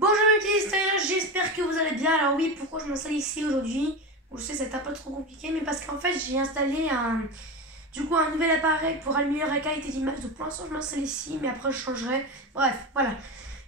Bonjour les téléspectateurs, j'espère que vous allez bien. Alors oui, pourquoi je m'installe ici aujourd'hui? Bon, je sais, c'est un peu trop compliqué, mais parce qu'en fait, j'ai installé un nouvel appareil pour améliorer la qualité d'image. Donc pour l'instant, je m'installe ici, mais après, je changerai. Bref, voilà.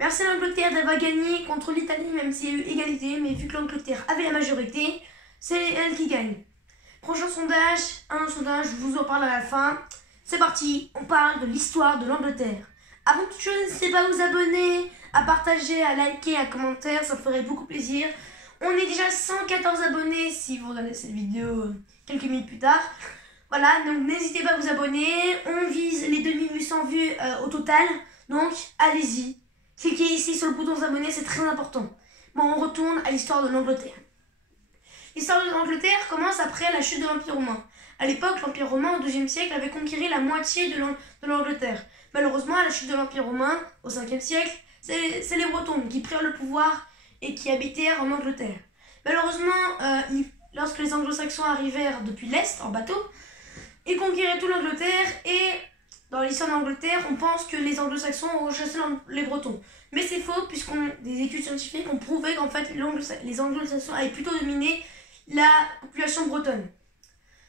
Merci à l'Angleterre d'avoir gagné contre l'Italie, même s'il y a eu égalité, mais vu que l'Angleterre avait la majorité, c'est elle qui gagne. Prochain sondage, un sondage, je vous en parle à la fin. C'est parti, on parle de l'histoire de l'Angleterre. Avant toute chose, n'hésitez pas à vous abonner, à partager, à liker, à commenter, ça me ferait beaucoup plaisir. On est déjà 114 abonnés si vous regardez cette vidéo quelques minutes plus tard. Voilà, donc n'hésitez pas à vous abonner. On vise les 2800 vues au total, donc allez-y. Cliquez ici sur le bouton s'abonner, c'est très important. Bon, on retourne à l'histoire de l'Angleterre. L'histoire de l'Angleterre commence après la chute de l'Empire romain. À l'époque, l'Empire romain au IIe siècle avait conquéri la moitié de l'Angleterre. Malheureusement, à la chute de l'Empire romain, au 5e siècle, c'est les Bretons qui prirent le pouvoir et qui habitèrent en Angleterre. Malheureusement, lorsque les Anglo-Saxons arrivèrent depuis l'Est, en bateau, ils conquéraient toute l'Angleterre et dans l'histoire d'Angleterre, on pense que les Anglo-Saxons ont chassé les Bretons. Mais c'est faux, des études scientifiques ont prouvé qu'en fait, les Anglo-Saxons avaient plutôt dominé la population bretonne.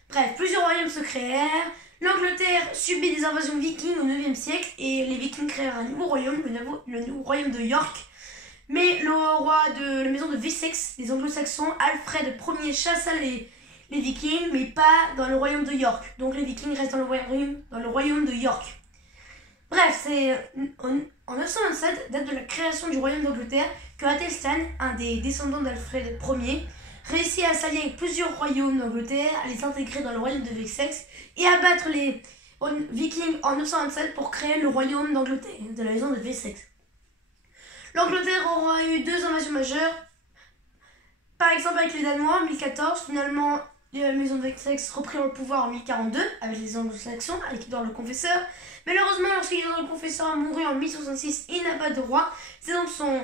Bref, plusieurs royaumes se créèrent. L'Angleterre subit des invasions vikings au 9e siècle et les vikings créèrent un nouveau royaume, le nouveau royaume de York. Mais le roi de la maison de Wessex, les Anglo-Saxons, Alfred Ier chassa les vikings, mais pas dans le royaume de York. Donc les vikings restent dans le royaume de York. Bref, c'est en 927, date de la création du royaume d'Angleterre, que Athelstan, un des descendants d'Alfred Ier, réussit à s'allier avec plusieurs royaumes d'Angleterre, à les intégrer dans le royaume de Wessex et à battre les Vikings en 927 pour créer le royaume d'Angleterre, de la maison de Wessex. L'Angleterre aura eu deux invasions majeures, par exemple avec les Danois en 1014, finalement la maison de Wessex reprirent le pouvoir en 1042 avec les Anglo-Saxons, avec Édouard le Confesseur. Malheureusement, lorsqu'Édouard le Confesseur a mouru en 1066, il n'a pas de roi, c'est donc son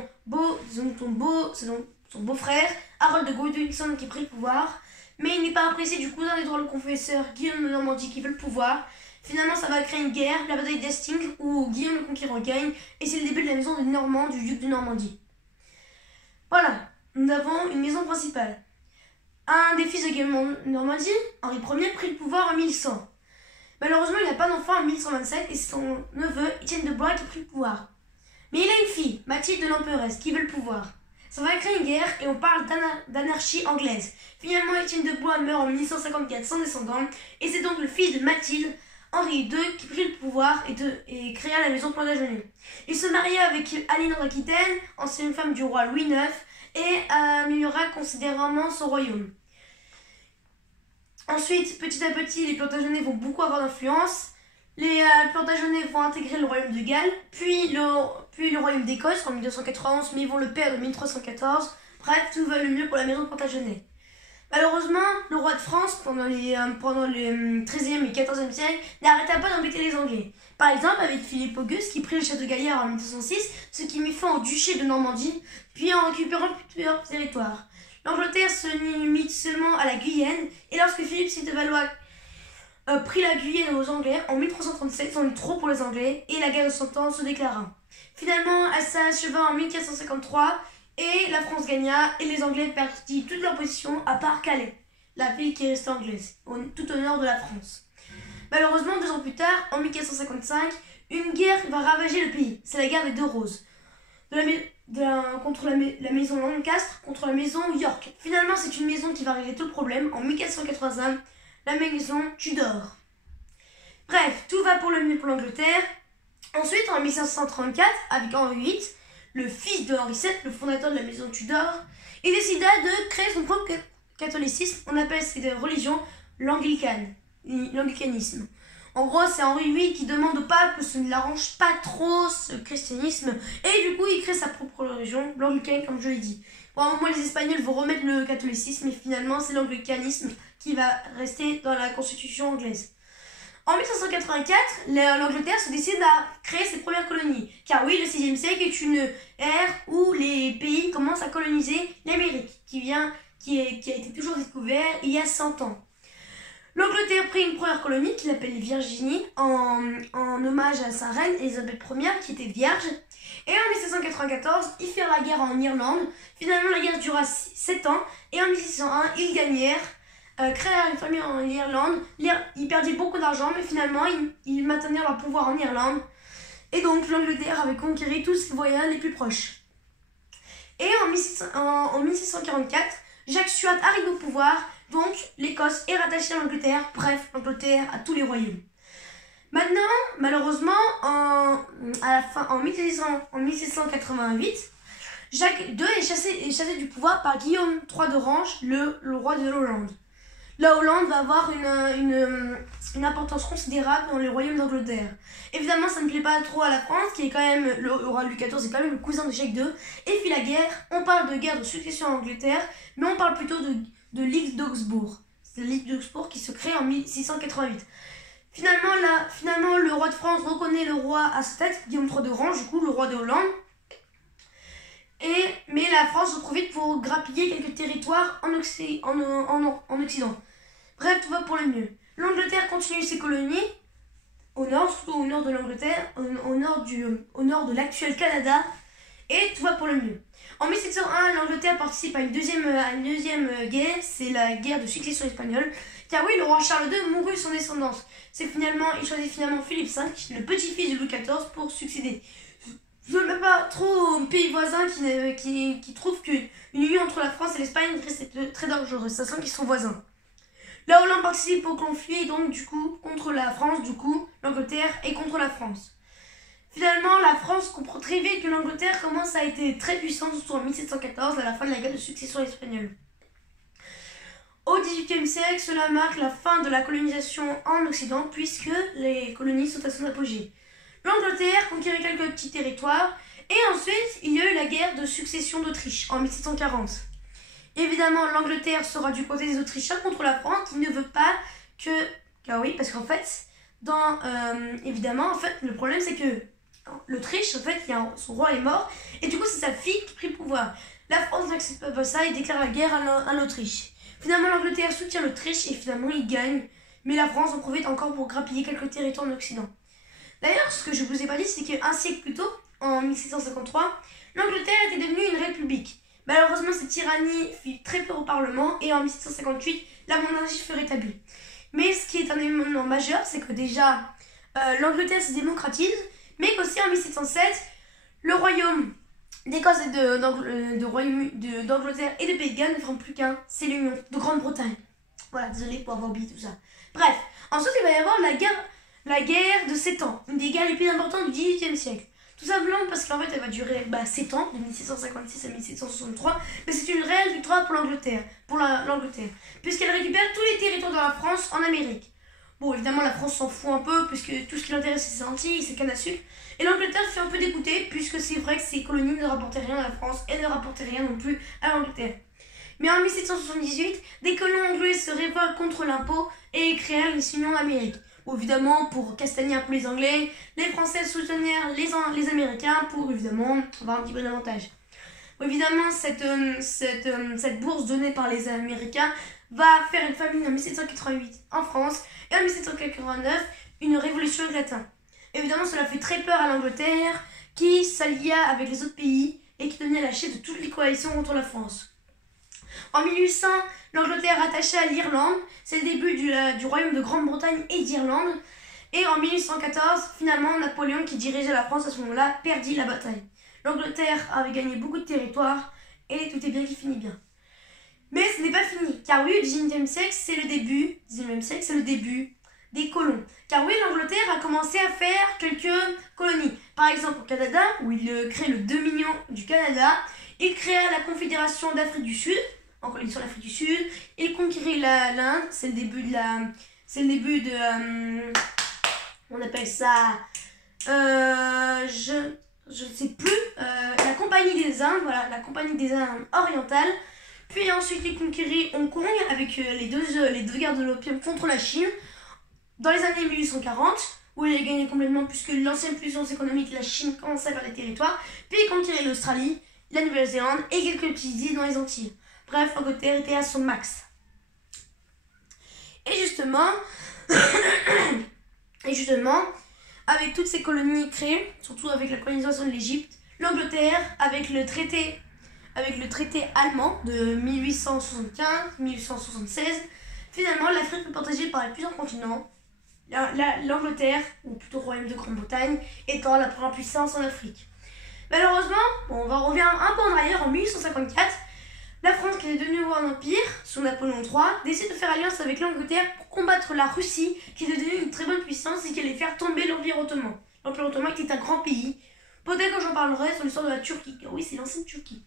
beau-frère, Harold de Godwinson, qui prit le pouvoir, mais il n'est pas apprécié du cousin d'Édouard le Confesseur, Guillaume de Normandie, qui veut le pouvoir. Finalement, ça va créer une guerre, la bataille d'Hastings, où Guillaume le Conquérant gagne, et c'est le début de la maison de Normand, du duc de Normandie. Voilà, nous avons une maison principale. Un des fils de Guillaume de Normandie, Henri Ier, prit le pouvoir en 1100. Malheureusement, il n'a pas d'enfant en 1127, et c'est son neveu, Étienne de Blois, qui prit le pouvoir. Mais il a une fille, Mathilde de l'Emperesse, qui veut le pouvoir. Ça va créer une guerre et on parle d'anarchie anglaise. Finalement, Étienne de Blois meurt en 1154 sans descendant et c'est donc le fils de Mathilde, Henri II, qui prit le pouvoir et créa la maison Plantagenet. Il se maria avec Aline d'Aquitaine, ancienne femme du roi Louis IX, et améliora considérablement son royaume. Ensuite, petit à petit, les Plantagenets vont beaucoup avoir d'influence. Les Plantagenets vont intégrer le royaume de Galles, puis le royaume d'Écosse en 1291, mais ils vont le perdre en 1314. Bref, tout va le mieux pour la maison de Plantagenet. Malheureusement, le roi de France, pendant le 13e et 14e siècle, n'arrêta pas d'embêter les Anglais. Par exemple, avec Philippe Auguste, qui prit le château de Gaillard en 1206, ce qui mit fin au duché de Normandie, puis en récupérant plusieurs territoires. L'Angleterre se limite seulement à la Guyenne, et lorsque Philippe VI de Valois prit la Guyenne aux Anglais en 1337, c'en eut trop pour les Anglais et la guerre de 100 ans se déclara. Finalement, elle s'acheva en 1453 et la France gagna et les Anglais perdent toute leur position à part Calais, la ville qui est restée anglaise, tout au nord de la France. Malheureusement, 2 ans plus tard, en 1455, une guerre va ravager le pays. C'est la guerre des Deux Roses. Contre la maison Lancaster contre la maison York. Finalement, c'est une maison qui va régler tout le problème. En 1481, la maison Tudor. Bref, tout va pour le mieux pour l'Angleterre. Ensuite, en 1534, avec Henri VIII, le fils de Henri VII, le fondateur de la maison Tudor, il décida de créer son propre catholicisme. On appelle cette religion l'anglicanisme. En gros, c'est Henri VIII qui demande au pape que ça ne l'arrange pas trop, ce christianisme. Et du coup, il crée sa propre religion, l'anglicanisme, comme je l'ai dit. Pour un moment, les Espagnols vont remettre le catholicisme, mais finalement, c'est l'anglicanisme qui va rester dans la constitution anglaise. En 1584, l'Angleterre se décide à créer ses premières colonies. Car oui, le 6e siècle est une ère où les pays commencent à coloniser l'Amérique, qui a été toujours découvert il y a 100 ans. L'Angleterre prit une première colonie qui l'appelle Virginie en hommage à sa reine Elisabeth Ier qui était vierge. Et en 1794, ils firent la guerre en Irlande. Finalement, la guerre dura 7 ans. Et en 1601, ils gagnèrent, créèrent une famille en Irlande. Ils perdaient beaucoup d'argent, mais finalement, ils maintenirent leur pouvoir en Irlande. Et donc, l'Angleterre avait conquéri tous ses voisins les plus proches. Et en 1644, Jacques Stuart arrive au pouvoir. Donc, l'Écosse est rattachée à l'Angleterre. Bref, l'Angleterre a tous les royaumes. Maintenant, malheureusement, en 1688, Jacques II est chassé du pouvoir par Guillaume III d'Orange, le roi de Hollande. La Hollande va avoir une importance considérable dans les royaumes d'Angleterre. Évidemment, ça ne plaît pas trop à la France, qui est quand même, le roi Louis XIV est quand même le cousin de Jacques II, et puis la guerre, on parle de guerre de succession en Angleterre, mais on parle plutôt de Ligue d'Augsbourg. C'est la Ligue d'Augsbourg qui se crée en 1688. Finalement, le roi de France reconnaît le roi à sa tête, Guillaume III d'Orange, du coup, le roi de Hollande. Mais la France en profite pour grappiller quelques territoires en Occident. Bref, tout va pour le mieux. L'Angleterre continue ses colonies, au nord, surtout au nord de l'Angleterre, au nord de l'actuel Canada, et tout va pour le mieux. En 1701, l'Angleterre participe à une deuxième guerre, c'est la guerre de succession espagnole, car oui, le roi Charles II mourut sans descendance. Il choisit finalement Philippe V, le petit-fils de Louis XIV, pour succéder. Je ne veux pas trop aux pays voisins qui trouvent qu'une union entre la France et l'Espagne reste très dangereuse, sachant qu'ils sont voisins. La Hollande participe au conflit, donc du coup, contre la France, l'Angleterre est contre la France. Finalement, la France comprend très vite que l'Angleterre commence à être très puissante, surtout en 1714, à la fin de la guerre de succession espagnole. Au XVIIIe siècle, cela marque la fin de la colonisation en Occident, puisque les colonies sont à son apogée. L'Angleterre conquérit quelques petits territoires, et ensuite, il y a eu la guerre de succession d'Autriche, en 1740. Évidemment, l'Angleterre sera du côté des Autrichiens contre la France, qui ne veut pas que... Car oui, parce qu'en fait, évidemment, en fait, le problème c'est que l'Autriche, en fait, son roi est mort, et du coup, c'est sa fille qui prit le pouvoir. La France n'accepte pas ça et déclare la guerre à l'Autriche. Finalement, l'Angleterre soutient l'Autriche et finalement, il gagne. Mais la France en profite encore pour grappiller quelques territoires en Occident. D'ailleurs, ce que je vous ai pas dit, c'est qu'un siècle plus tôt, en 1753, l'Angleterre était devenue une république. Malheureusement, cette tyrannie fit très peu au Parlement et en 1758, la monarchie fut rétablie. Mais ce qui est un événement majeur, c'est que déjà, l'Angleterre se démocratise, mais qu'aussi en 1707, le royaume d'Écosse et d'Angleterre et de Pays de Galles ne feront plus qu'un, c'est l'Union de Grande-Bretagne. Voilà, désolé pour avoir oublié tout ça. Bref, ensuite il va y avoir la guerre de 7 ans, une des guerres les plus importantes du XVIIIe siècle. Tout simplement parce qu'en fait elle va durer 7 ans, de 1756 à 1763, mais c'est une réelle victoire pour l'Angleterre, puisqu'elle récupère tous les territoires de la France en Amérique. Bon, évidemment, la France s'en fout un peu, puisque tout ce qui l'intéresse, c'est ses Antilles, c'est canne à sucre. Et l'Angleterre se fait un peu dégoûter, puisque c'est vrai que ses colonies ne rapportaient rien à la France et ne rapportaient rien non plus à l'Angleterre. Mais en 1778, des colons anglais se révoltent contre l'impôt et créèrent l'Union d'Amérique. Bon, évidemment, pour castagner un peu les Anglais, les Français soutenèrent les Américains pour, évidemment, avoir un petit peu d'avantage. Bon, évidemment, cette bourse donnée par les Américains va faire une famine en 1788 en France et en 1789, une révolution éclata. Évidemment, cela fait très peur à l'Angleterre qui s'allia avec les autres pays et qui devenait la chef de toutes les coalitions contre la France. En 1800, l'Angleterre est attachée à l'Irlande, c'est le début du royaume de Grande-Bretagne et d'Irlande. Et en 1814, finalement, Napoléon, qui dirigeait la France à ce moment-là, perdit la bataille. L'Angleterre avait gagné beaucoup de territoires et tout est bien qui finit bien. Mais ce n'est pas fini, car oui, le 19e siècle, c'est le début des colons. Car oui, l'Angleterre a commencé à faire quelques colonies. Par exemple, au Canada, où il crée le Dominion du Canada, il créa la Confédération d'Afrique du Sud, en colonie sur l'Afrique du Sud, il conquérit l'Inde, c'est le début de on appelle ça, je ne sais plus, la Compagnie des Indes, voilà, la Compagnie des Indes orientales. Puis ensuite, il conquérit Hong Kong avec les deux guerres de l'opium contre la Chine dans les années 1840, où il a gagné complètement puisque l'ancienne puissance économique, la Chine, commençait à perdre les territoires. Puis il conquérit l'Australie, la Nouvelle-Zélande et quelques petites îles dans les Antilles. Bref, l'Angleterre était à son max. Et justement, avec toutes ces colonies créées, surtout avec la colonisation de l'Égypte, l'Angleterre avec le traité allemand de 1875-1876. Finalement, l'Afrique est partagée par plusieurs continents. L'Angleterre, ou plutôt Royaume de Grande-Bretagne, étant la première puissance en Afrique. Malheureusement, on va revenir un peu en arrière, en 1854, la France, qui est de nouveau un empire, sous Napoléon III, décide de faire alliance avec l'Angleterre pour combattre la Russie, qui est devenue une très bonne puissance et qui allait faire tomber l'Empire ottoman. L'Empire ottoman qui est un grand pays. Peut-être que j'en parlerai sur l'histoire de la Turquie, car oui, c'est l'ancienne Turquie.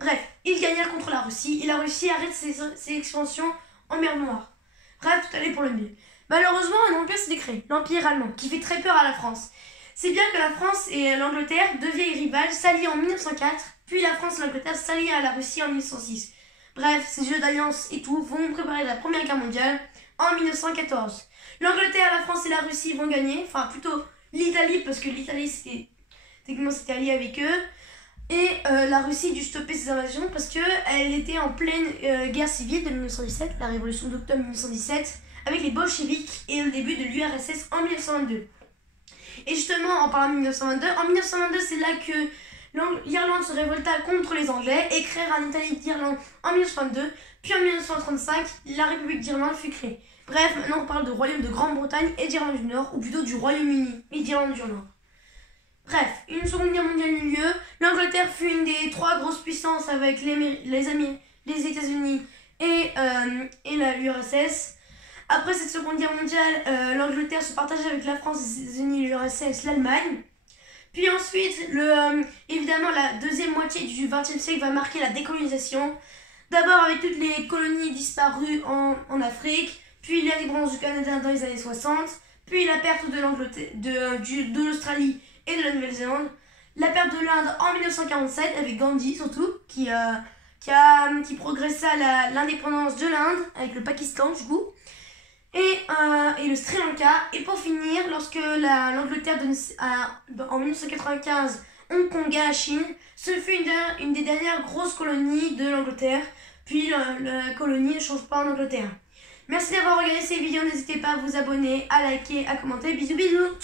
Bref, ils gagnèrent contre la Russie, et la Russie arrête ses expansions en mer Noire. Bref, tout allait pour le mieux. Malheureusement, un empire s'est créé, l'Empire allemand, qui fait très peur à la France. C'est bien que la France et l'Angleterre, deux vieilles rivales, s'allient en 1904, puis la France et l'Angleterre s'allient à la Russie en 1906. Bref, ces jeux d'alliance et tout vont préparer la Première Guerre mondiale en 1914. L'Angleterre, la France et la Russie vont gagner, enfin plutôt l'Italie, parce que l'Italie c'était allié avec eux, et la Russie dut stopper ses invasions parce qu'elle était en pleine guerre civile de 1917, la révolution d'octobre 1917, avec les bolcheviks et le début de l'URSS en 1922. Et justement, en parlant de 1922, c'est là que l'Irlande se révolta contre les Anglais et créèrent un Italie d'Irlande en 1922, puis en 1935, la République d'Irlande fut créée. Bref, maintenant on parle de Royaume de Grande-Bretagne et d'Irlande du Nord, ou plutôt du Royaume-Uni et d'Irlande du Nord. Bref, une seconde guerre mondiale eut lieu, l'Angleterre fut une des trois grosses puissances avec les États-Unis et l'URSS. Après cette seconde guerre mondiale, l'Angleterre se partageait avec la France, les États-Unis, l'URSS, l'Allemagne. Puis ensuite, évidemment, la deuxième moitié du XXe siècle va marquer la décolonisation. D'abord avec toutes les colonies disparues en Afrique, puis l'indépendance du Canada dans les années 60, puis la perte de l'Australie et de la Nouvelle-Zélande, la perte de l'Inde en 1947 avec Gandhi surtout, qui progressa à l'indépendance de l'Inde avec le Pakistan du coup. Et le Sri Lanka. Et pour finir, lorsque l'Angleterre donne en 1995 Hong Kong à la Chine, ce fut une des dernières grosses colonies de l'Angleterre. Puis la colonie ne change pas en Angleterre. Merci d'avoir regardé ces vidéos, n'hésitez pas à vous abonner, à liker, à commenter. Bisous bisous.